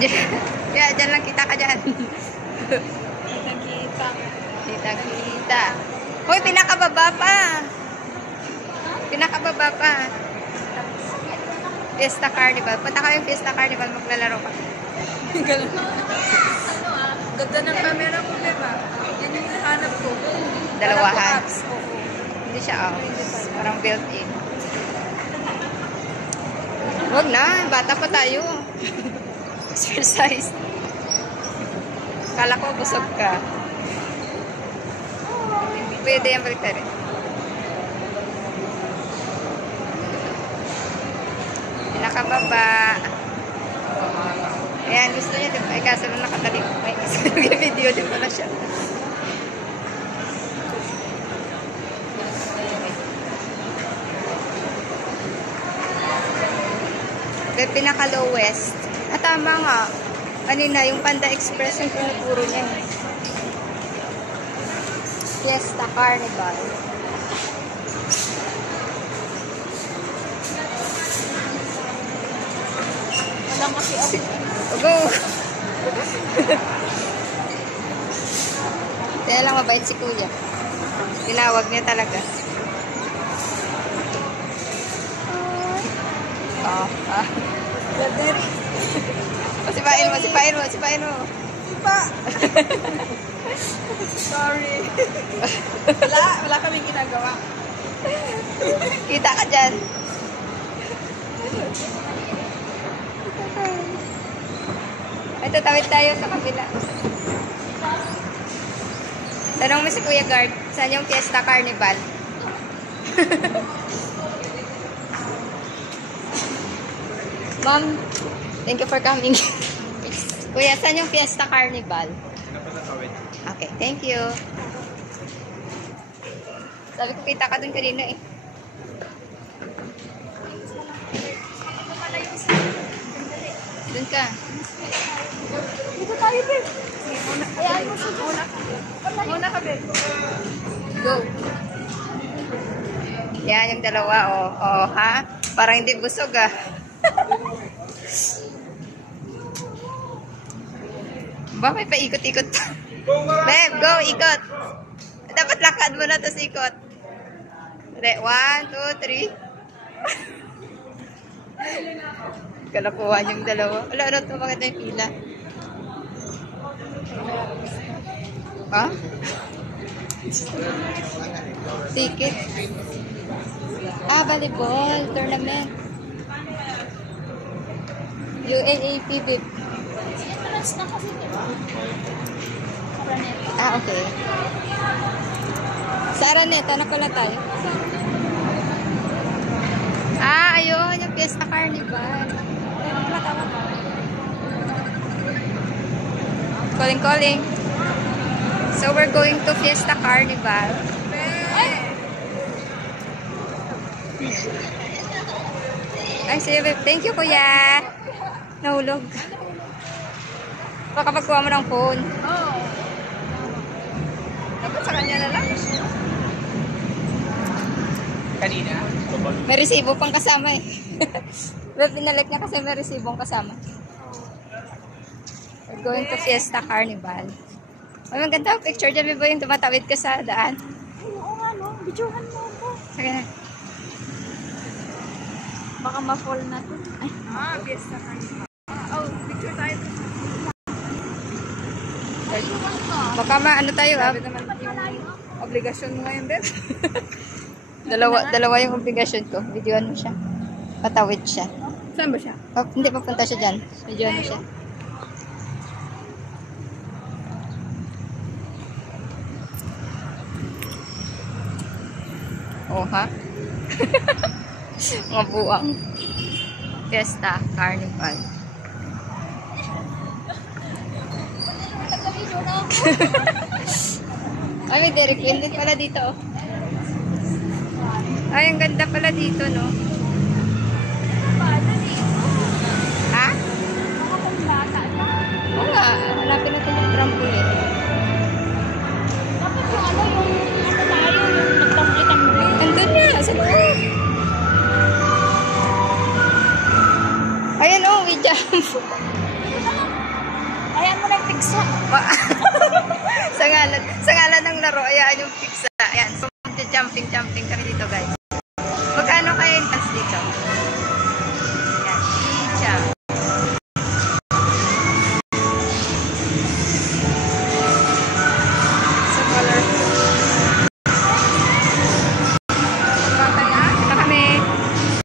Yeah, dyan lang kita ka dyan. Kita. Kita. Hoy, pinakababa pa. Pinakababa pa. Fiesta Carnival. Punta kami Fiesta Carnival, maglalaro ka. Ganun. Ganda ng camera ko, diba? Yan yung hanap ko. Dalawahan. Hindi siya apps. Parang built-in. Huwag na. Bata pa tayo. Exercise. Kala ko busog ka. Pwede yan balik tayo rin. Pinakababa. Ayan, gusto niya, diba? Ay, kaso lang nakatali. May video din pala siya. Pinaka-lowest. At tama nga. Kanina, yung Panda Express yung pinupuro niya. Fiesta Carnival. Walang kasi ako. Go! Kaya lang mabait si Kuya. Tinawag niya talaga. Laderi. Sipain mo. Sipa. Sorry. Wala kaming ginagawa. Kita ka dyan. Ay, tatawid tayo sa kabila. Tanong mo si Kuya Guard, saan yung Fiesta Carnival? Ma'am, thank you for coming. Kuya, saan yung Fiesta Carnival? Okay, thank you. Sabi ko, kita ka dun kanina eh. Dun ka. Dito tayo, babe. Ayan mo siya. Muna ka, babe. Go. Yan yung dalawa, oh. Oh, ha? Parang hindi busog, ah. Ba, may paikot-ikot. Babe, go, ikot. Dapat lakad mo na, tapos ikot. 1, 2, 3. Kalakuhan yung dalawa. Wala, ano ito? Bakit na yung pila? Ha? Ticket. Ah, volleyball. Tournament. UAAP, babe. Ah, okay. Sa Araneta, nakula tayo. Ah, ayun. Yung Fiesta Carnival. Calling. So, we're going to Fiesta Carnival. Ay, sige, babe. Thank you, kuya. Nahulog. Baka pagkuha mo ng phone. Oo. Dapat sa kanya na lang. Kanina? May resibo pang kasama eh. Babe, pinalit niya kasi may resibong kasama. We're going to Fiesta Carnival. Ay, maganda ang picture dyan, babe, yung tumatawid ka sa daan. Ay, oo nga, no? Videohan mo ako. Sige na. Baka ma-fall na to. Ay. Ah, Fiesta Carnival. Oh, picture tayo. Baka ano tayo, ah. Sabi naman yung obligasyon mo ngayon, babe. Dalawa yung obligasyon ko. Videoan mo siya. Patawid siya. Saan ba siya? Hindi, papunta siya dyan. Videoan mo siya. Oh, ha? Mga buwang. Fiesta Carnival. Ay, may Dairy Queen din pala dito, oh. Ay, ang ganda pala dito, no? Ha? Oo nga, hanapin natin yung trampoline. Dapat yung ano, yung tayo, yung nagtangkitang. Andun na, sa loob. Ayan, oh, may jump. Ayan mo lang pigsa. Sa ngalan ng laro, ayan yung pizza. Ayan, so, jumping ka